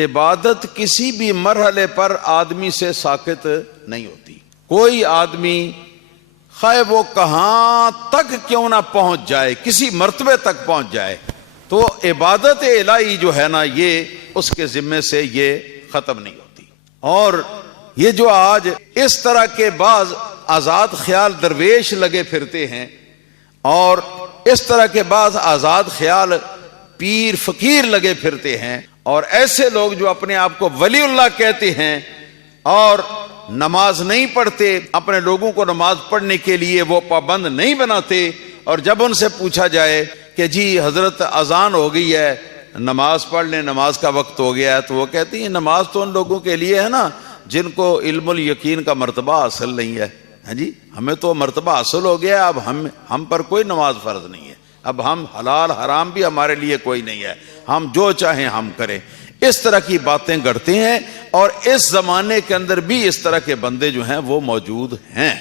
عبادت کسی بھی مرحلے پر آدمی سے ساکت نہیں ہوتی. کوئی آدمی خواہ وہ کہاں تک کیوں نہ پہنچ جائے، کسی مرتبے تک پہنچ جائے، تو عبادت الہی جو ہے نا یہ اس کے ذمے سے یہ ختم نہیں ہوتی. اور یہ جو آج اس طرح کے بعض آزاد خیال درویش لگے پھرتے ہیں، اور اس طرح کے بعض آزاد خیال پیر فقیر لگے پھرتے ہیں، اور ایسے لوگ جو اپنے آپ کو ولی اللہ کہتے ہیں اور نماز نہیں پڑھتے، اپنے لوگوں کو نماز پڑھنے کے لیے وہ پابند نہیں بناتے، اور جب ان سے پوچھا جائے کہ جی حضرت اذان ہو گئی ہے، نماز پڑھ لیں، نماز کا وقت ہو گیا ہے، تو وہ کہتی ہیں نماز تو ان لوگوں کے لیے ہے نا جن کو علم الیقین کا مرتبہ حاصل نہیں ہے. ہاں جی، ہمیں تو مرتبہ حاصل ہو گیا، اب ہم پر کوئی نماز فرض نہیں ہے، اب ہم حلال حرام بھی ہمارے لیے کوئی نہیں ہے، ہم جو چاہیں ہم کریں. اس طرح کی باتیں گڑھتے ہیں، اور اس زمانے کے اندر بھی اس طرح کے بندے جو ہیں وہ موجود ہیں.